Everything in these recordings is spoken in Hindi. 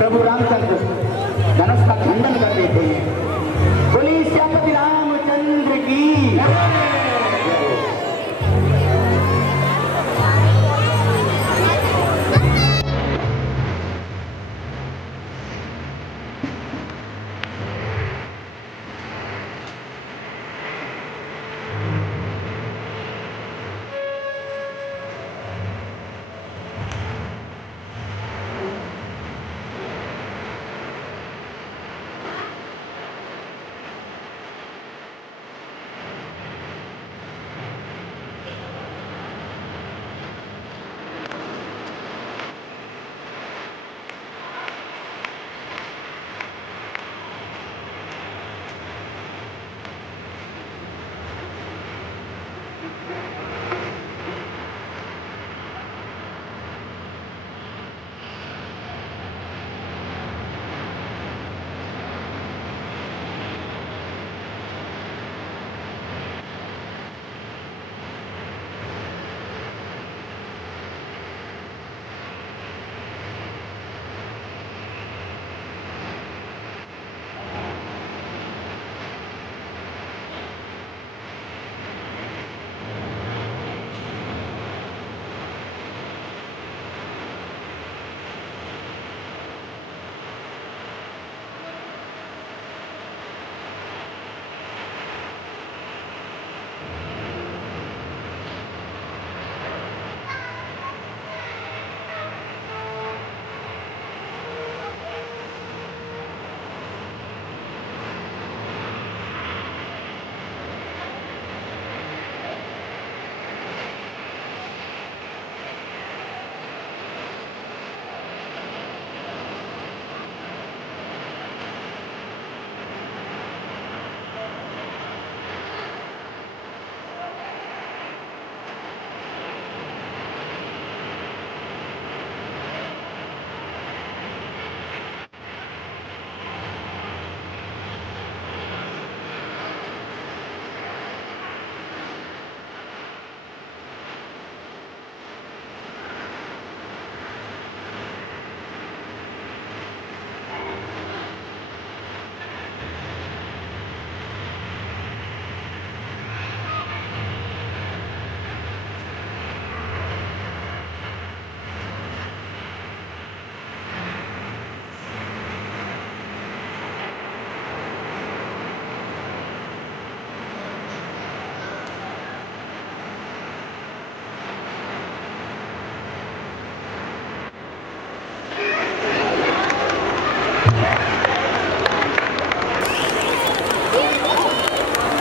प्रभु रामचंद्र धनुष का खंडन कर देते हैं। बोली श्यामपति रामचंद्र की।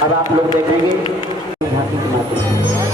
अब आप लोग देखेंगे झांकी के माध्यम से।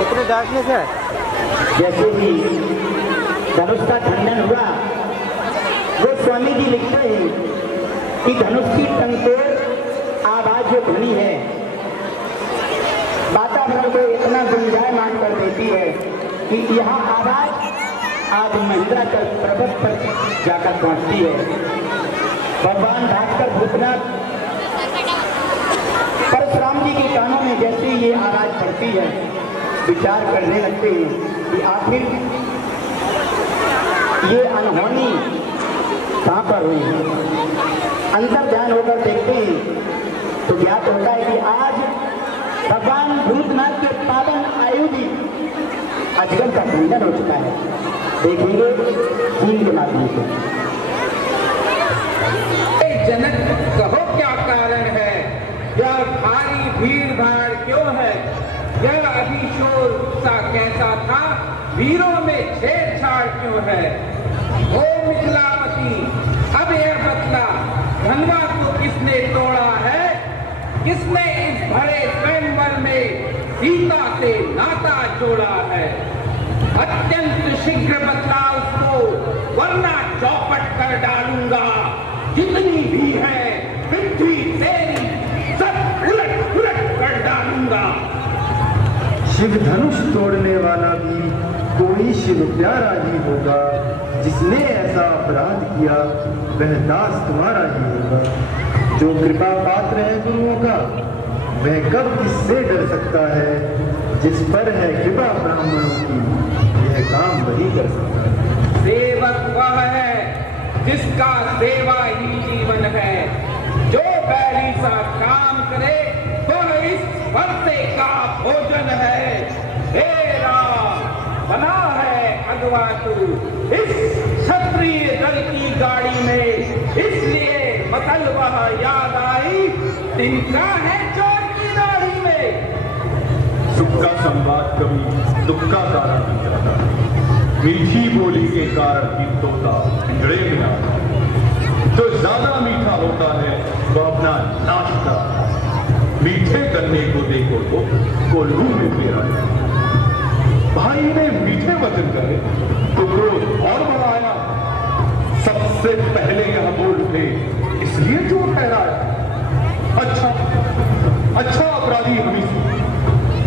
इतनी डार्कनेस है। जैसे ही धनुष का खंडन हुआ, वो स्वामी जी लिखते हैं कि धनुष की टंकोर आवाज जो ध्वनि है वातावरण को इतना गुंजायमान कर देती है कि यह आवाज आज महिंद्रा कर पर्वत पर जाकर पहुंचती है। भगवान भास्कर भूतनाथ परशुराम जी के कानों में जैसे ये आवाज पड़ती है, विचार करने लगते हैं कि आखिर ये अनहोनी कहाँ पर हुई है। अंतर ध्यान होकर देखते हैं तो ज्ञात होता है कि आज भगवान भूतनाथ के पावन आयुधि अजगर का खंडन हो चुका है। देखेंगे सीन के माध्यम से। जनक कहो क्या कारण है, यह भारी भीड़ भाड़ क्यों है, यह अभिशोर सा कैसा था, वीरों में छेड़छाड़ क्यों है। ओ मिथिलापति अब यह बतला, धनवा को किसने तोड़ा है, किसने इस भरे स्वयंवर में सीता से नाता जोड़ा है। अत्यंत शीघ्र बतला उसको, वरना चौपट कर डालूंगा। जितनी भी है पृथ्वी तेरी, सब उलट उलट कर डालूंगा। शिव धनुष तोड़ने वाला भी कोई शिव प्यारा ही होगा। जिसने ऐसा अपराध किया वह दास तुम्हारा ही होगा। जो कृपा पात्र है गुरुओं का, वह कब किससे डर सकता है। जिस पर है कृपा ब्राह्मणों की, यह काम वही कर सकता है। सेवक वह है जिसका सेवा ही जीवन है। जो बैरी सा काम करे तो इस वर्षे का भोजन है। हे राम बना है अगवा तू इस क्षत्रिय दल की गाड़ी में, इसलिए मतलब वह याद आई तिनका है चोर की दाढ़ी में। सुख का संवाद कभी दुख का कारण नहीं जाता। मीठी बोली के कारण भी तोता पिंजड़े में आता है। जो ज्यादा मीठा होता है वह अपना नाश्ता, मीठे करने को देखो तो कोल्हू में फेरा है। भाई ने मीठे वचन करे तो क्रोध और बढ़ाया। सबसे पहले यह बोल उठे इसलिए चोर ठहराया। अच्छा अपराधी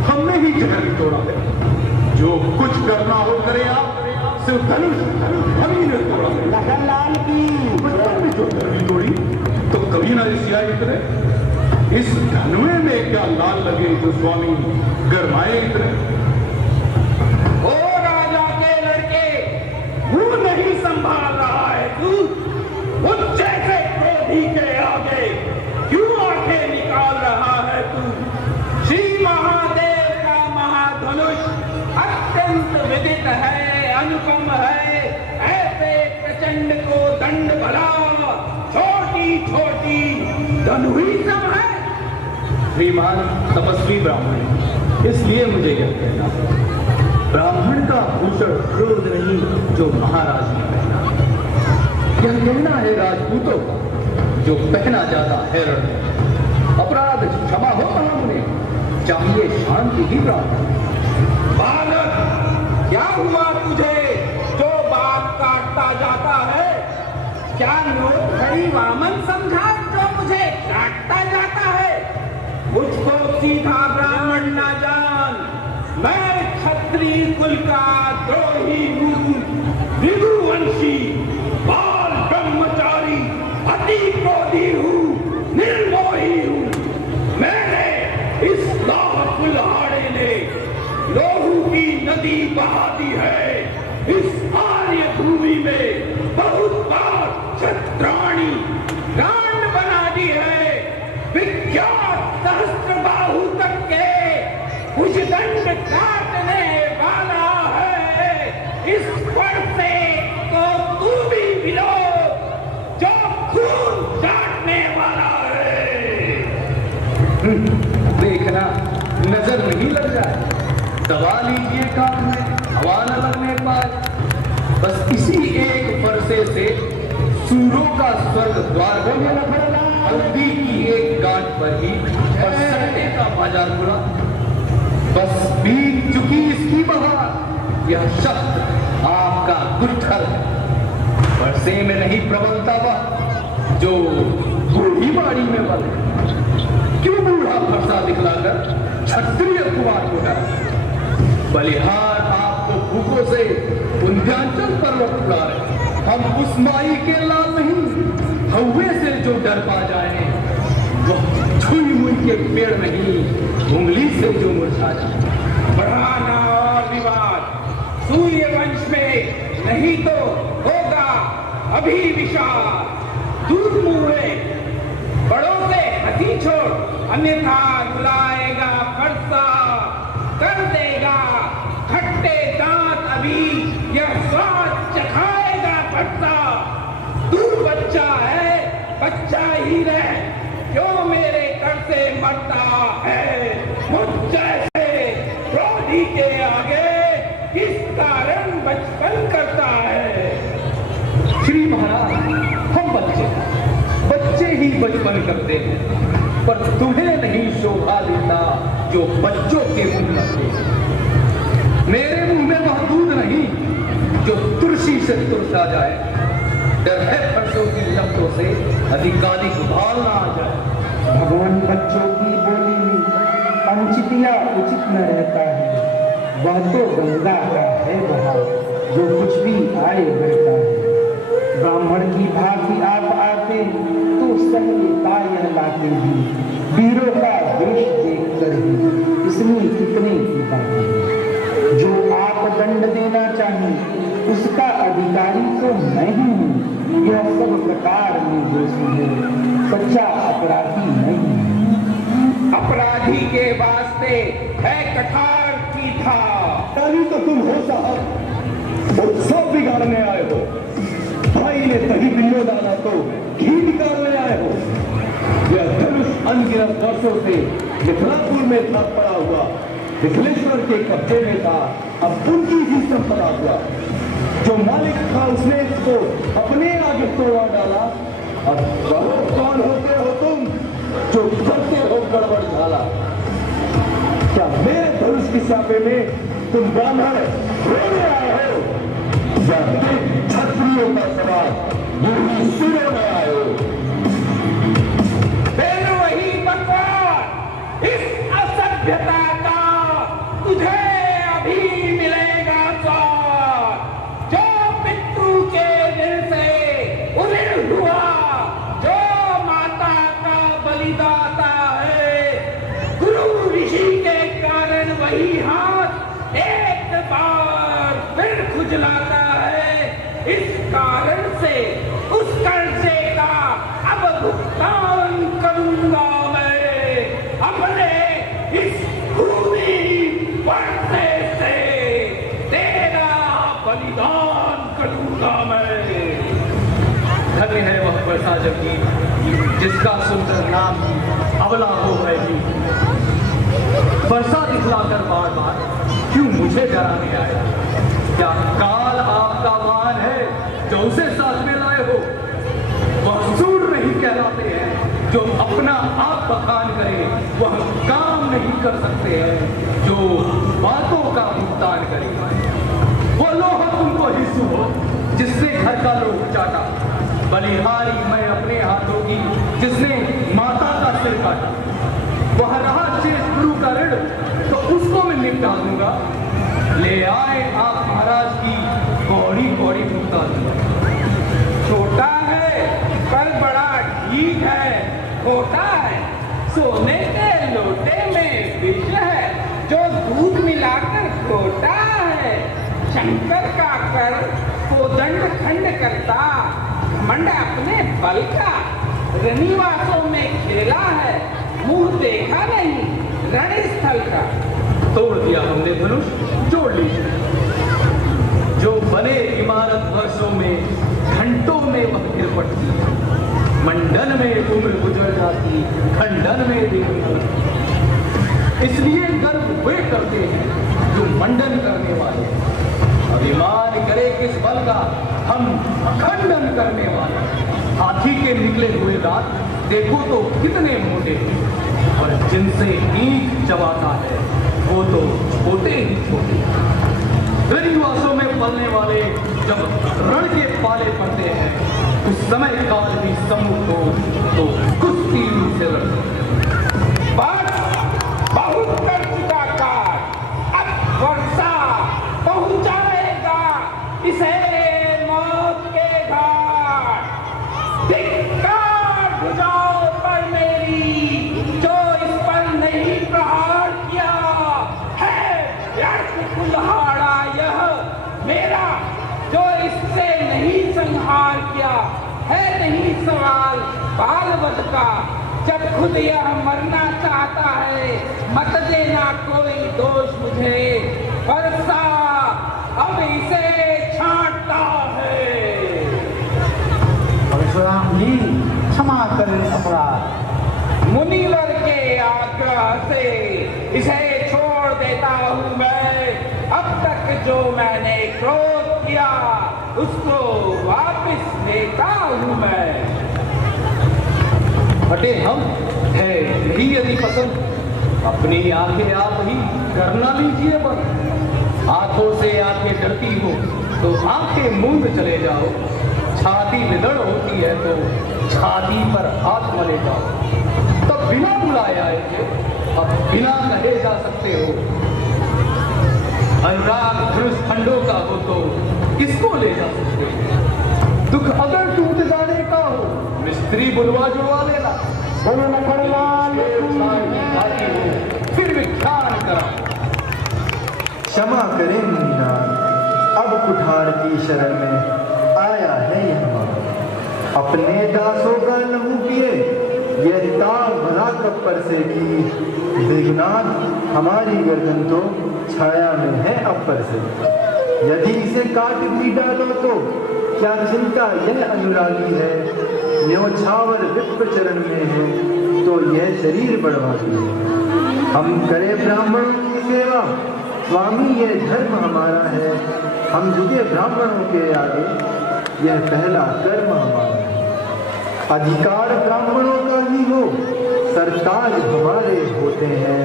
हमने ही जहर तोड़ा है। जो कुछ करना हो करे आप, सिर्फ धनुष हम ही ने तोड़ा है। लखनलाल की बचपन में जो धनुष तोड़ी तो कभी ना इस इतने इस धनुए में क्या लाल लगे जो स्वामी गरमाए इतने। ओ राजा के लड़के, मुंह नहीं संभाल रहा है तू। मुझ जैसे क्रोधी के आगे क्यों आंखें निकाल रहा है तू। श्री महादेव का महाधनुष अत्यंत विदित है, अनुपम है। ऐसे प्रचंड को दंड भला छोटी छोटी धनुही सम है। श्रीमान तपस्वी ब्राह्मण, इसलिए मुझे यह कहना है, ब्राह्मण का भूषण क्रोध नहीं जो महाराज ने पहना। यह कहना है राजपूतों का जो पहना जाता है रण। अपराध क्षमा हो हमने, चाहिए शांति ही ब्राह्मण। बालक क्या हुआ तुझे जो बात काटता जाता है। क्या नोटखड़ी वामन समझा जो मुझे काटता जाता है। मुझको सीधा ब्राह्मण ना जान, मैं क्षत्रिय कुल का द्रोही हूँ। भृगुवंशी बाल ब्रह्मचारी अति क्रोधी हूँ, निर्मोही हूँ। मैंने इस लाह कुल्हाड़े ने लोहू की नदी बहा दी है। इस आर्य भूमि में बहुत बार छत्राणी कांड बना दी है। विख्यात सहस्त्र बाहु तक के भुजदंड काटने वाला है। इस वर्षे को तू भी मिलो जो खून चाटने वाला है। देखना नजर नहीं लग जाए, दबा लीजिए काम में, हवा न लगने पाए। बस इसी एक फरसे से सूरों का स्वर्ग द्वार बन गया। हल्दी की एक गांठ पर ही और सट्टे का बाजार खुला। बस बीत चुकी यह शब्द आपका गुत्थल है। वर्षे में नहीं प्रबलता वह जो बूढ़ी बाड़ी में बल। क्यों बूढ़ा फरसा दिखलाकर क्षत्रिय कुमार को डरा? बलिहार आपको भूखों से विंध्याचल पर्वत उड़ा रहे। हम उस माई के लाल नहीं, हौवे से जो डर पा जाए, वह छुई मुई के पेड़ में ही उंगली से जो मुरझा जाए। बढ़ाना और विवाद सूर्य वंश में नहीं तो होगा अभी विषाद। दूर मुहे बड़ों से हंसी छोड़, अन्यथा रुलाएगा फरसा, कर देगा खट्टे दांत अभी यह स्वाद चखाएगा फरसा। तू बच्चा है, बच्चा ही रह, क्यों मेरे कर से मरता है? मुझ जैसे क्रोधी के आगे किस कारण बचपन करता है? श्री महाराज, हम बच्चे ही बचपन करते हैं, पर तुम्हें नहीं शोभा देता जो बच्चों के मुंह लगते हैं। मेरे मुंह में वह दूध नहीं जो तुलसी से तुरसा जाए। डर है फरसों की लपटों से अधिकाधिक भाल ना आ जाए। भगवान बच्चों की बोली में पंचतिया उचित न रहता है। वह तो गंगा का है बहाव जो कुछ भी आए बहता है। ब्राह्मण की भांति आप आते तो सहता यह लाते भी, वीरों का वेश देख कर ही इसमें कितने की बातें। जो आप दंड देना चाहें उसका अधिकारी तो मैं ही हूँ। यह सब प्रकार में दोषी है, सच्चा अपराधी नहीं। अपराधी के वास्ते है कठार की था। ताली तो तुम हो साहब, और सब बिगाड़ने आए हो। भाई ने सही बिल्लो डाला तो घी निकालने आए हो। यह धनुष अनगिनत वर्षों से मिथिलापुर में था पड़ा हुआ, मिथिलेश्वर के कब्जे में था, अब उनकी ही संपदा हुआ। जो मालिक था उसने इसको अपने आगे तोड़ा डाला। अब बहुत कौन होते हो तुम जो करते हो गड़बड़ झाला? क्या मेरे धनुष की छापे में तुम ब्राह्मण रोने आए हो या क्षत्रियों का सवाल बूढ़ी सिरों में आए हो? फिर वही बकवास, इस असभ्यता का तुझे अभी मिलेगा स्वाद। जो पितृ के दिल से उदित हुआ, जो माता का बलिदाता है, गुरु ऋषि के कारण वही हाथ एक बार फिर खुजलाता है। इस कारण से उस कर्जे का अब भुगतान करूंगा मैं, अपने इस खूनी वर्षे से तेरा बलिदान करूंगा मैं। धन्य है वह वर्षा जबकि जिसका सुंदर नाम अबला हो है ही। वर्षा दिखलाकर बार बार क्यों मुझे डराने आया? क्या काल आपका वाहन है जो उसे साथ में लाए हो? वह सूर नहीं कहलाते हैं जो अपना आप बखान करे, वह काम नहीं कर सकते हैं जो बातों का भुगतान करे। वो लोहा तुमको हिस्सू हो जिसने घर का लोग चाटा, बलिहारी मैं अपने हाथों की जिसने माता का सिर काटा। वह रहा शेष गुरु का ऋण तो उसको मैं निपटा दूंगा। ले आए आप महाराज की कौड़ी कौड़ी भुगता दूंगा। छोटा है पर बड़ा ठीक है, खोटा है सोने के लोटे में विष है जो दूध मिलाकर खोटा है। शंकर का कर कोदंड खंड करता, मंड अपने बल का रनिवासों में खेला है, मुंह देखा नहीं रणस्थल का। तोड़ दिया हमने धनुष, जोड़ लीजिए। जो बने इमारत वर्षों में घंटों में वह गिर पड़ती, मंडन में उम्र गुजर जाती, खंडन में देरी होती। इसलिए गर्व वे करते हैं जो मंडन करने वाले। अभिमान करे किस बल का, हम खंडन करने वाले। हाथी के निकले हुए दांत देखो तो कितने मोटे हैं, और जिनसे ईंट चबाता है वो तो छोटे ही छोटे। रण के पाले पड़ते हैं, उस समय काल भी सम्मुख हो तो कुश्ती से लड़। बस बहुत कर चुका काल, अब वर्षा पहुंचाएगा इसे मौत के घाट। धिक्कार भुजाओं पर मेरी, जो इस पर नहीं प्रहार किया है। व्यर्थ कुल्हाड़ा यह मेरा, जो इससे नहीं संहार किया है। नहीं सवाल बाल वध का, जब खुद यह मरना चाहता है। मत देना कोई दोष मुझे, वर्षा अब इसे छांटता है। परशुराम जी क्षमा करें अपराध। मुनिवर के आग्रह से इसे छोड़ देता हूँ मैं। अब तक जो मैंने क्रोध किया उसको वापस लेता हूँ मैं। हटे हम है नहीं यदि पसंद, अपनी आंखें आप ही करना लीजिए बंद। आंखों से आंखें डरती हो तो आंखें मूंद चले जाओ। छाती विदड़ होती है तो छाती पर हाथ मले जाओ। तब बिना बुलाए आए थे, अब बिना कहे जा सकते हो। अनुराग धनुष खंडों का हो तो किसको ले जा सकते हो। दुख अगर टूट जाने का हो, मिस्त्री बुलवा जुड़वा लेना। फिर विख्यान करा। क्षमा करें मुनिनाथ, अब कुठार की शरण में आया है यह मां। अपने दासों का लहू पिए, यह ताव भरा कप्पर से की। देवनाथ हमारी गर्दन तो छाया में है अपर से। यदि इसे काट भी डालो तो क्या चिंता यह अनुरागी है। न्योछावर विप्र चरण में है तो यह शरीर बढ़वाती है। हम करें ब्राह्मणों की सेवा, स्वामी ये धर्म हमारा है। हम झुके ब्राह्मणों के आगे, यह पहला कर्म हमारा है। अधिकार ब्राह्मणों का ही हो, सरताज हमारे होते हैं।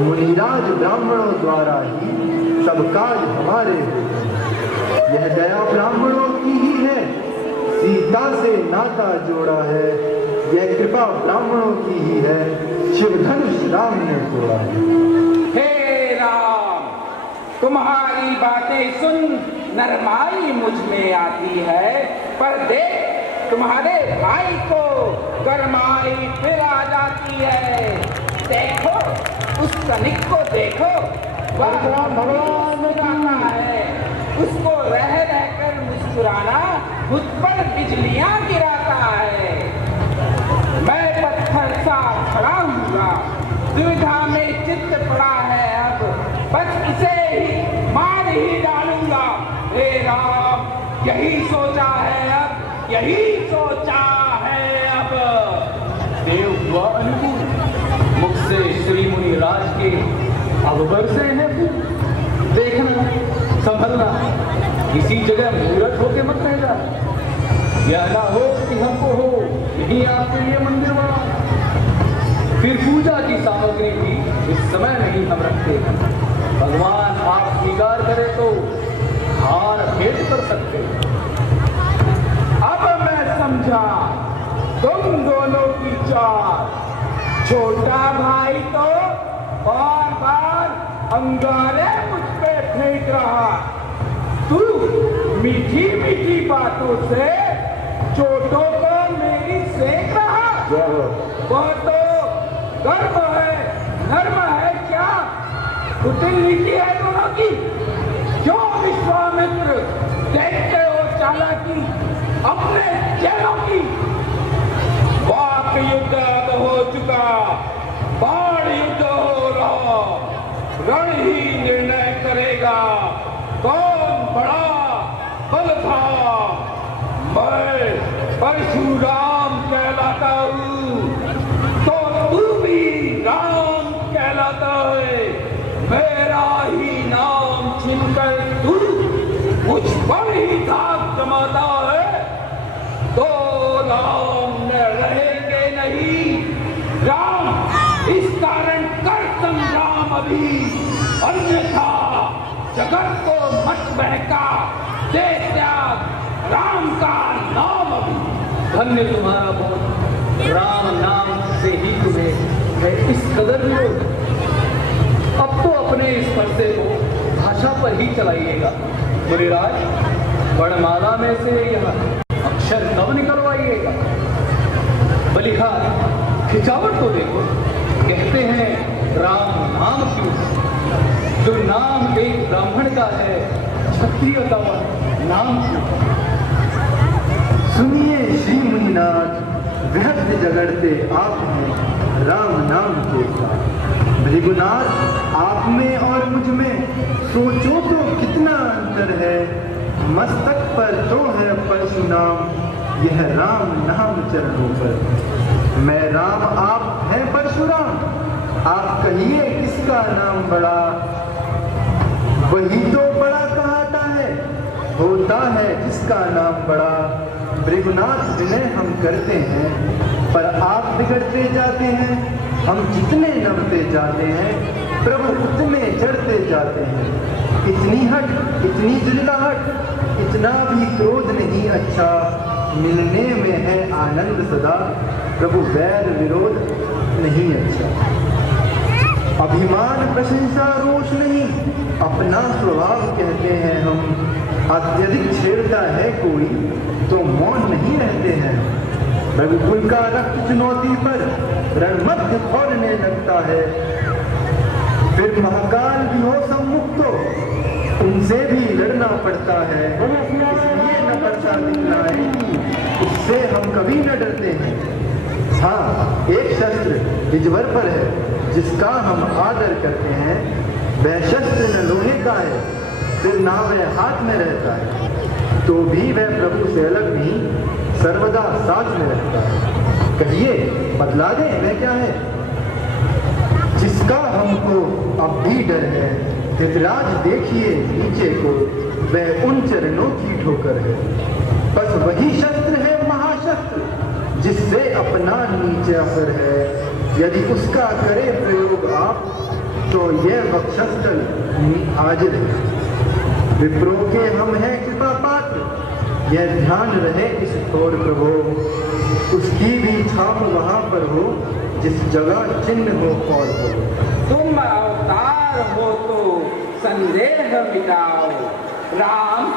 मुनिराज ब्राह्मणों द्वारा ही सब काज हमारे होते हैं। यह दया ब्राह्मणों की ही है, सीता से नाता जोड़ा है। यह कृपा ब्राह्मणों की ही है, शिव धनुष राम ने तोड़ा है। हे राम, तुम्हारी बातें सुन नरमाई मुझ में आती है, पर देख तुम्हारे भाई को गरमाई फिर आ जाती है। देखो उस कनिक को देखो, वह भगवान मुस्कुराता है। उसको रह रहकर मुस्कुराना मुझ पर बिजलियां गिराता है। मैं पत्थर सा खड़ा हूँगा, दुविधा में चित्त पड़ा है। अब बस इसे ही मार ही डालूंगा। हे राम, यही सोचा है अब, यही सोचा है अब। देव हुआ अनुकूल, मुख से श्री मुनि राज के अब बरसे हैं फूल। देखना संभलना, किसी जगह मूर्ख होके मत रह जा। यह ना हो कि हमको हो यही आपके लिए मंदिर बना। फिर पूजा की सामग्री भी इस समय नहीं हम रखते। भगवान आप स्वीकार करे तो हार भेंट कर सकते। अब मैं समझा तुम दोनों की चाल। छोटा भाई तो बार बार अंगारे मुझ पे फेंक रहा, तू मीठी मीठी बातों से चोटों को मेरी सेक रहा। वह तो गर्व है, नर्म है क्या? कुटिल नीति है दोनों की। क्यों विश्वामित्र देखते हो चालाकी अपने चेलों की? वाक युद्ध अब हो चुका, बाण युद्ध हो रहा। रण ही निर्णय करेगा कौन बड़ा बल था। मैं परशुराम कहलाता हूँ तो तू भी राम कहलाता है। मेरा ही नाम छीनकर तू मुझ पर ही दाग जमाता है तो राम न रहेंगे नहीं। राम इस कारण कर संग्राम अभी, अन्यथा जगत को मत बहका। दे त्याग राम का नाम अभी। धन्य तुम्हारा बहुत, राम नाम से ही तुम्हें है इस कदर विरोध। अब तो अपने इस पर्दे को भाषा पर ही चलाइएगा। मुनिराज, वर्णमाला में से यह अक्षर कब निकलवाइएगा? बलिहार खिंचावट तो देखो, कहते हैं राम नाम क्यों? जो नाम एक ब्राह्मण का है, क्षत्रिय का नाम क्यों? सुनिए श्री मुनिनाथ, वृहद जगड़ते आप हैं राम नाम के साथ। भृगुनाथ, आप में और मुझ में सोचो तो कितना अंतर है। मस्तक पर तो है परशुनाम, यह राम नाम चरणों पर। मैं राम, आप हैं परशुराम। आप कहिए किसका नाम बड़ा? वही तो बड़ा कहाता है, होता है जिसका नाम बड़ा। भृगुनाथ, विनय हम करते हैं, पर आप बिगड़ते जाते हैं। हम जितने नमते जाते हैं, प्रभु उतने चढ़ते जाते हैं। इतनी हट, इतनी जिल्लाहट, इतना भी क्रोध नहीं अच्छा। मिलने में है आनंद सदा, प्रभु वैर विरोध नहीं अच्छा। अभिमान प्रशंसा रोष नहीं, अपना स्वभाव कहते हैं हम। अत्यधिक छेड़ता है कोई तो मौन नहीं रहते हैं। रघुकुल का रक्त चुनौती पर रणमध्य खोलने लगता है। फिर महाकाल भी हो सम्मुख तो उनसे भी लड़ना पड़ता है। इसलिए न परछा दिखलाएं, उससे हम कभी न डरते हैं। हाँ, एक शस्त्र विजवर पर है जिसका हम आदर करते हैं। वह शस्त्र न लोहे का है, फिर ना वह हाथ में रहता है, तो भी वह प्रभु से अलग नहीं, सर्वदा साथ में रहता है। कहिए बतला दें वह क्या है, जिसका हमको अब भी डर है। धृतराज देखिए नीचे को, वह उन चरणों की ठोकर है। बस वही शस्त्र है महाशस्त्र, जिससे अपना नीचे असर है। यदि उसका करे प्रयोग आप, तो यह वक्षस्थल हाजिर है। विप्रो के हम हैं कृपा पात्र, यह ध्यान रहे इस थोर प्रभो। उसकी भी छाप वहां पर हो, जिस जगह चिन्ह हो और हो। तुम अवतार हो तो संदेह मिटाओ। राम,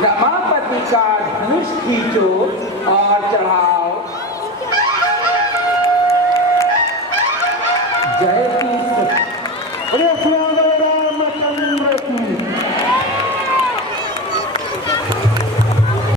रमापति का धनुष खींचो और चढ़ाओ। जय